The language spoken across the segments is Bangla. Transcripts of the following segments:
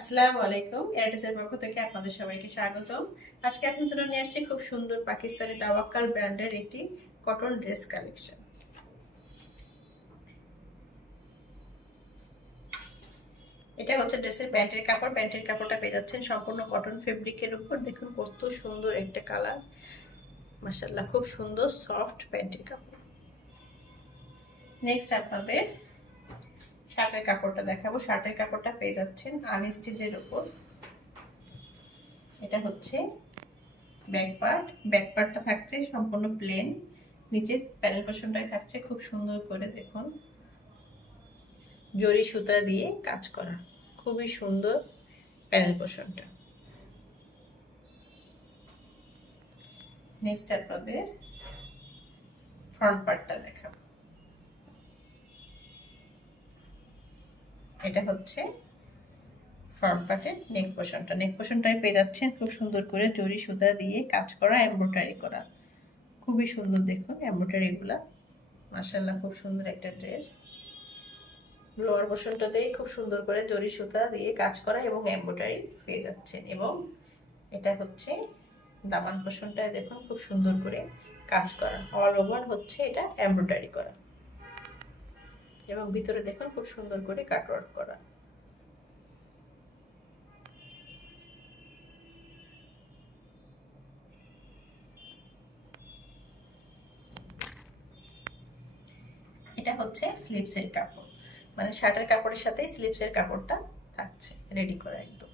আসসালামু আলাইকুম। এয়ারটেসের পক্ষ থেকে আপনাদের সবাইকে স্বাগতম। আজকে আপনাদের জন্য নিয়ে আসছি খুব সুন্দর পাকিস্তানি তাওয়াক্কাল ব্র্যান্ডের একটি কটন ড্রেস কালেকশন। এটা হচ্ছে ড্রেসের প্যান্টের কাপড়। প্যান্টের কাপড়টা পেয়ে যাচ্ছেন সম্পূর্ণ কটন ফেব্রিকের উপর। দেখুন কত সুন্দর একটা কালার, মাশাআল্লাহ, খুব সুন্দর সফট প্যান্টের কাপড়। নেক্সট আপনাদের শার্টের কাপড়টা দেখাবো। শার্টের কাপড়টা পেয়ে যাচ্ছেন আনস্টিচের উপর। এটা হচ্ছে ব্যাক পার্টটা থাকছে সম্পূর্ণ প্লেন, নিচে প্যানেল পোর্শনটাই থাকছে খুব সুন্দর করে দেখুন জরি সুতা দিয়ে কাজ করা, খুবই সুন্দর প্যানেল পোর্শনটা। নেক্সট আপনাদের ফ্রন্ট পার্টটা দেখাবো। এটা হচ্ছে ফ্রন্ট পার্টের নেক পোর্শনটা। নেক পোর্শনটাই পেয়ে যাচ্ছেন খুব সুন্দর করে জরি সুতা দিয়ে কাজ করা, এমব্রয়ডারি করা, খুবই সুন্দর দেখুন এমব্রয়ডারি গুলা, মাশাআল্লাহ, খুব সুন্দর একটা ড্রেস। লোয়ার পোর্শনটাতেই খুব সুন্দর করে জরি সুতা দিয়ে কাজ করা এবং এমব্রয়ডারি পেয়ে যাচ্ছেন। এবং এটা হচ্ছে দামান পোর্শনটায় দেখুন খুব সুন্দর করে কাজ করা, অল ওভার হচ্ছে এটা এমব্রয়ডারি করা এবং ভিতরে দেখুন খুব সুন্দর করে কাটওয়ার্ক করা। এটা হচ্ছে স্লিভসের কাপড়, মানে শার্টের কাপড়ের সাথে স্লিভসের কাপড়টা থাকছে রেডি করা একদম।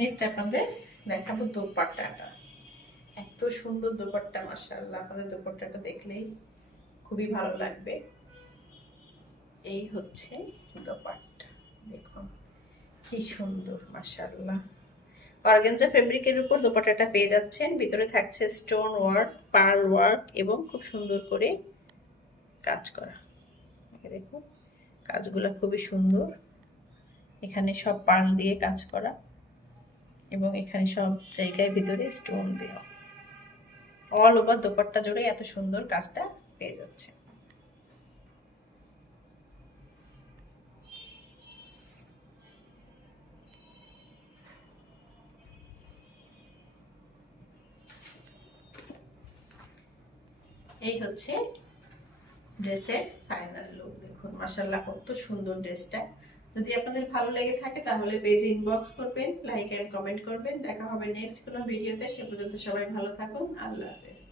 নেক্সট আপনাদের দেখাবো দোপাট্টাটা। এত সুন্দর দোপাট্টা, মাশাআল্লাহ, আপনাদের দোপাট্টাটা দেখলেই খুবই ভালো লাগবে। এই হচ্ছে দোপাট্টা, দেখুন কি সুন্দর, মাশাআল্লাহ। অর্গানজা ফেব্রিকের উপর দোপাট্টাটা পেয়ে যাচ্ছেন। ভিতরে থাকছে স্টোন ওয়ার্ক, পার্ল ওয়ার্ক এবং খুব সুন্দর করে কাজ করা। দেখুন কাজগুলো খুবই সুন্দর, এখানে সব পার্ল দিয়ে কাজ করা এবং এখানে সব জায়গায় ভিতরে স্টোন দেওয়া। অল ওভার দোপাট্টা জুড়ে এত সুন্দর কাজটা পেয়ে যাচ্ছে। এই হচ্ছে ড্রেসের ফাইনাল লুক, দেখুন মাশাআল্লাহ কত সুন্দর ড্রেসটা। যদি আপনাদের ভালো লেগে থাকে তাহলে পেজে ইনবক্স করবেন, লাইক এন্ড কমেন্ট করবেন। দেখা হবে নেক্সট কোনো ভিডিওতে। সে পর্যন্ত সবাই ভালো থাকুন। আল্লাহ হাফেজ।